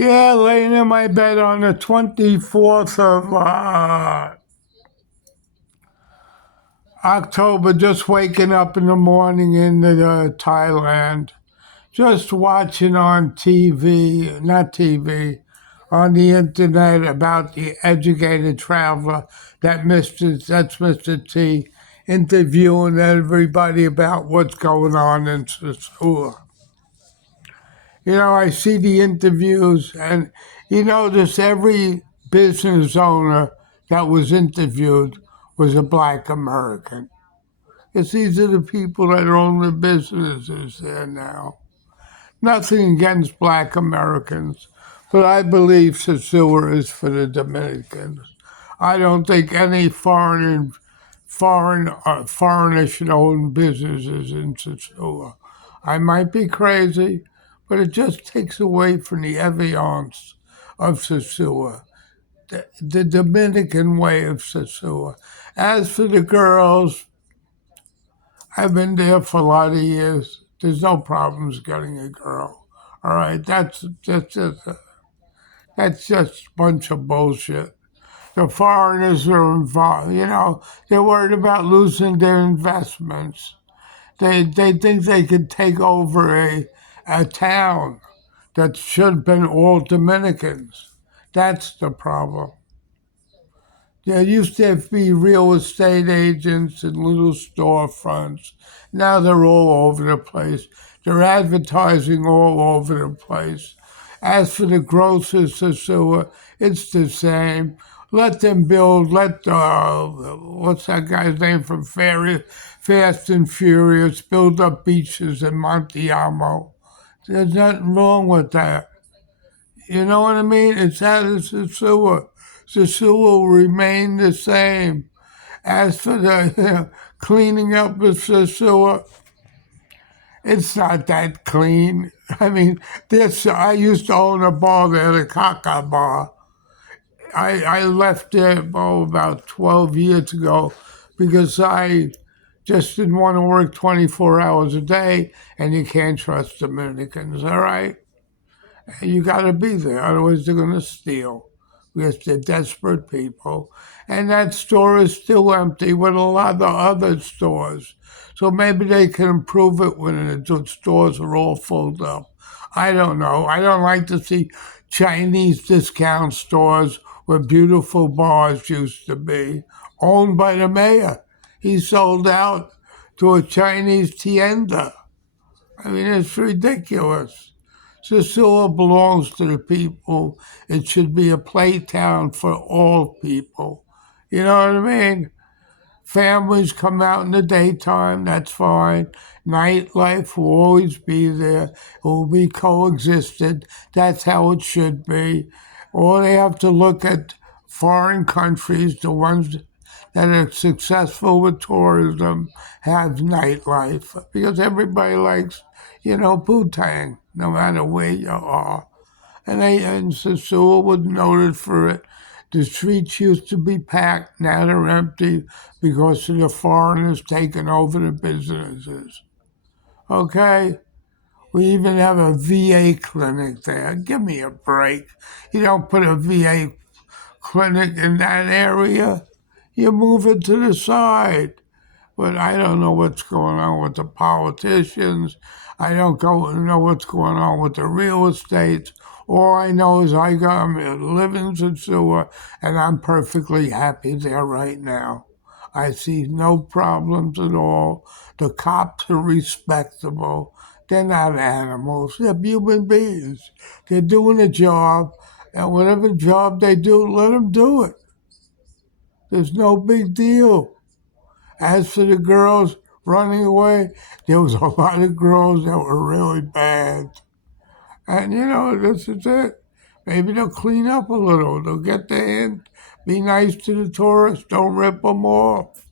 Yeah, laying in my bed on the 24th of October, just waking up in the morning in Thailand, just watching on TV, not TV, on the internet about the educated traveler that's Mr. T, interviewing everybody about what's going on in Sosua. I see the interviews, and you notice every business owner that was interviewed was a black American. Because these are the people that own the businesses there now. Nothing against black Americans, but I believe Sosua is for the Dominicans. I don't think any foreigner should own businesses in Sosua. I might be crazy, but it just takes away from the eviance of Sosua, the Dominican way of Sosua. As for the girls, I've been there for a lot of years. There's no problems getting a girl. All right, that's just a bunch of bullshit. The foreigners are involved. They're worried about losing their investments. They think they could take over a town that should have been all Dominicans. That's the problem. There used to be real estate agents and little storefronts. Now they're all over the place. They're advertising all over the place. As for the grocers or sewer, it's the same. Let them build. What's that guy's name from Fast and Furious, build up beaches in Montiamo. There's nothing wrong with that. You know what I mean? It's as the sewer. The sewer will remain the same. As for the cleaning up of the sewer, it's not that clean. I mean, I used to own a bar there, the Kaka Bar. I left there about 12 years ago because I just didn't want to work 24 hours a day, and you can't trust Dominicans, all right? You got to be there, otherwise they're going to steal because they're desperate people. And that store is still empty with a lot of other stores. So maybe they can improve it when the stores are all filled up. I don't know. I don't like to see Chinese discount stores where beautiful bars used to be, owned by the mayor. He sold out to a Chinese tienda. I mean, it's ridiculous. Sicily belongs to the people. It should be a playtown for all people. You know what I mean? Families come out in the daytime, that's fine. Nightlife will always be there. It will be coexisted. That's how it should be. Or they have to look at foreign countries, the ones that are successful with tourism, have nightlife. Because everybody likes, Bhutan, no matter where you are. And Sosua was noted for it. The streets used to be packed, now they're empty because of the foreigners taking over the businesses. Okay? We even have a VA clinic there. Give me a break. You don't put a VA clinic in that area, you move it to the side. But I don't know what's going on with the politicians. I don't know what's going on with the real estate. All I know is I'm living in sewer, and I'm perfectly happy there right now. I see no problems at all. The cops are respectable. They're not animals. They're human beings. They're doing a job, and whatever job they do, let them do it. There's no big deal. As for the girls running away, there was a lot of girls that were really bad. And this is it. Maybe they'll clean up a little. They'll get their hand, be nice to the tourists, don't rip them off.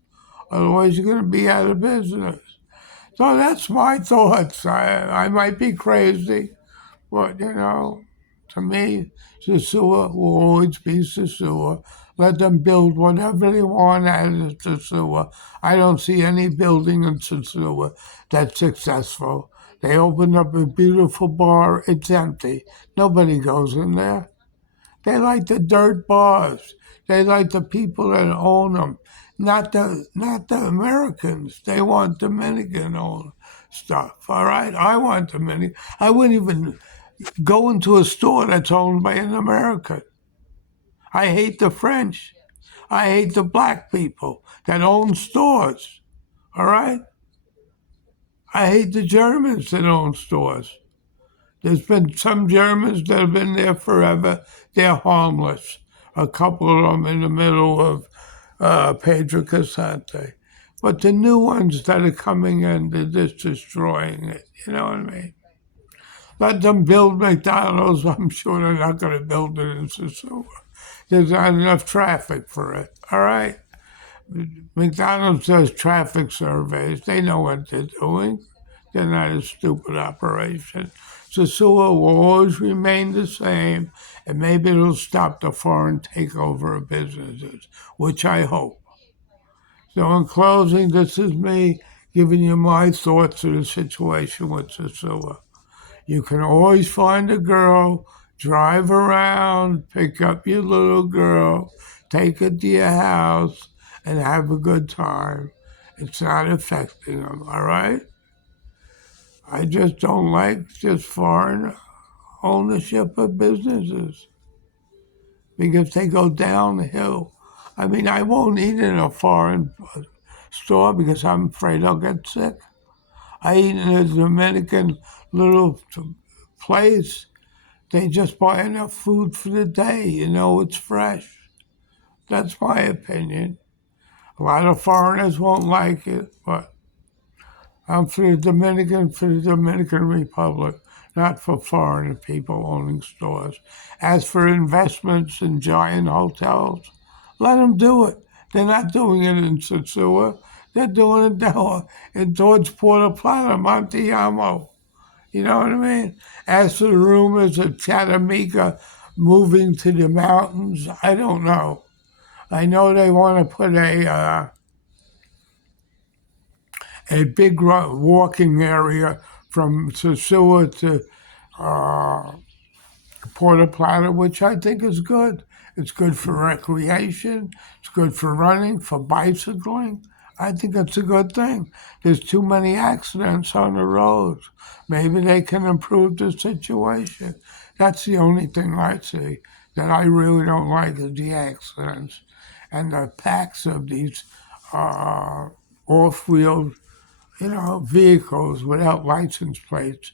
Otherwise, you're going to be out of business. So that's my thoughts. I might be crazy, but to me, Sosua will always be Sosua. Let them build whatever they want at Sosua. I don't see any building in Sosua that's successful. They opened up a beautiful bar. It's empty. Nobody goes in there. They like the dirt bars. They like the people that own them, not the Americans. They want Dominican owned stuff. All right, I want Dominican. I wouldn't even go into a store that's owned by an American. I hate the French. I hate the black people that own stores. All right, I hate the Germans that own stores. There's been some Germans that have been there forever. They're harmless. A couple of them in the middle of Pedro Casante. But the new ones that are coming in, they're just destroying it. You know what I mean? Let them build McDonald's. I'm sure they're not going to build it in Sosua. There's not enough traffic for it. All right? McDonald's does traffic surveys. They know what they're doing. They're not a stupid operation. Sosua will always remain the same, and maybe it'll stop the foreign takeover of businesses, which I hope. So, in closing, this is me giving you my thoughts of the situation with Sosua. You can always find a girl, drive around, pick up your little girl, take her to your house, and have a good time. It's not affecting them, all right? I just don't like just foreign ownership of businesses because they go downhill. I mean, I won't eat in a foreign store because I'm afraid I'll get sick. I eat in a Dominican little place. They just buy enough food for the day. You know, it's fresh. That's my opinion. A lot of foreigners won't like it, but I'm for the Dominican Republic, not for foreign people owning stores. As for investments in giant hotels, let them do it. They're not doing it in Sosua. They're doing it down in towards Puerto Plata, Montellamo. You know what I mean? As for the rumors of Chattanooga moving to the mountains, I don't know. I know they want to put a big walking area from Sosua to uh, Puerto Plata, which I think is good. It's good for recreation. It's good for running, for bicycling. I think it's a good thing. There's too many accidents on the roads. Maybe they can improve the situation. That's the only thing I see that I really don't like is the accidents and the packs of these uh, off-wheel, vehicles without license plates.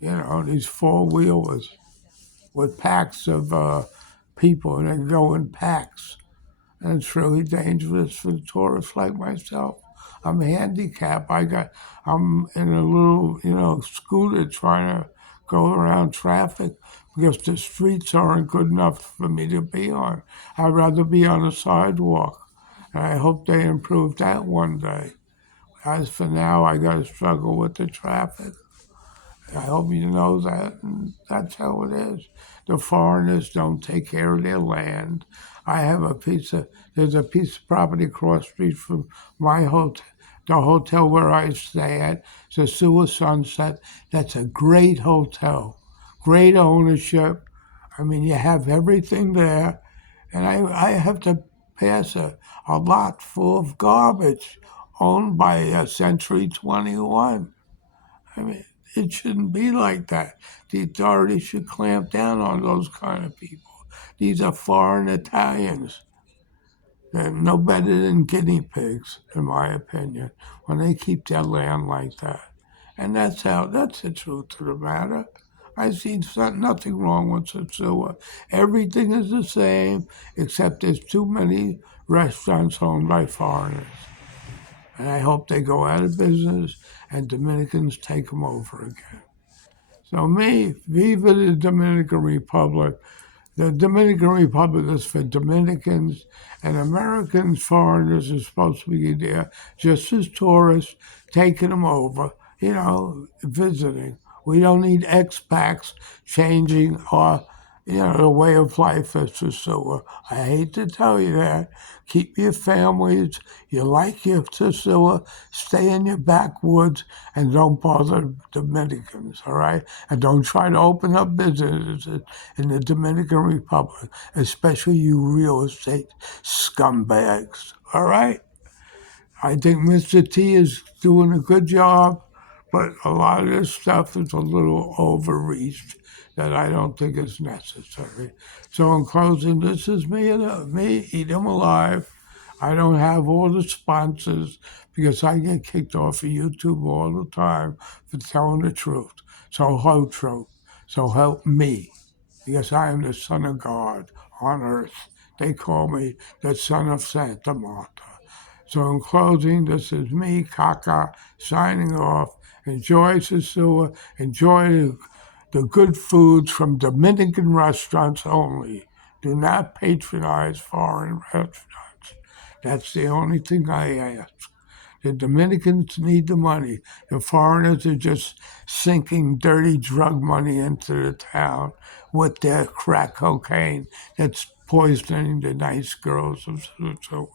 These four-wheelers with packs of people, and they go in packs. And it's really dangerous for the tourists like myself. I'm handicapped. I'm in a little, scooter trying to go around traffic because the streets aren't good enough for me to be on. I'd rather be on a sidewalk. And I hope they improve that one day. As for now, I got to struggle with the traffic. I hope you know that, and that's how it is. The foreigners don't take care of their land. There's a piece of property across the street from my hotel, the hotel where I stay at. It's a Sosua Sunset. That's a great hotel, great ownership. I mean, you have everything there, and I have to pass a lot full of garbage owned by Century 21. I mean, it shouldn't be like that. The authorities should clamp down on those kind of people. These are foreign Italians. They're no better than guinea pigs, in my opinion, when they keep their land like that. And that's the truth of the matter. I see nothing wrong with Sosua. Everything is the same, except there's too many restaurants owned by foreigners. And I hope they go out of business and Dominicans take them over again. So me, viva the Dominican Republic. The Dominican Republic is for Dominicans, and Americans, foreigners are supposed to be there just as tourists, taking them over, visiting. We don't need expats changing our the way of life is Sosua. I hate to tell you that. Keep your families. You like your Sosua. Stay in your backwoods and don't bother Dominicans, all right? And don't try to open up businesses in the Dominican Republic, especially you real estate scumbags, all right? I think Mr. T is doing a good job, but a lot of this stuff is a little overreached that I don't think is necessary. So, in closing, this is me, eat 'em alive. I don't have all the sponsors because I get kicked off of YouTube all the time for telling the truth. So, help me because I am the Son of God on earth. They call me the Son of Santa Marta. So, in closing, this is me, Kaka, signing off. Enjoy Sosua. Enjoy the good foods from Dominican restaurants only. Do not patronize foreign restaurants. That's the only thing I ask. The Dominicans need the money. The foreigners are just sinking dirty drug money into the town with their crack cocaine that's poisoning the nice girls of Sosua.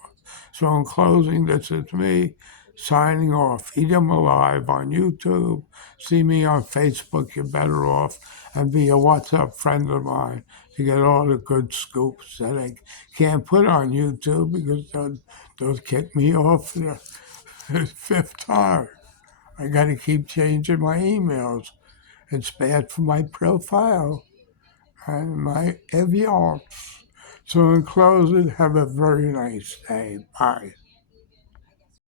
So, in closing, this is me signing off. Eat 'em alive on YouTube. See me on Facebook. You're better off. And be a WhatsApp friend of mine to get all the good scoops that I can't put on YouTube because they'll kick me off the fifth time. I got to keep changing my emails. It's bad for my profile and my eviance. So, in closing, have a very nice day. Bye.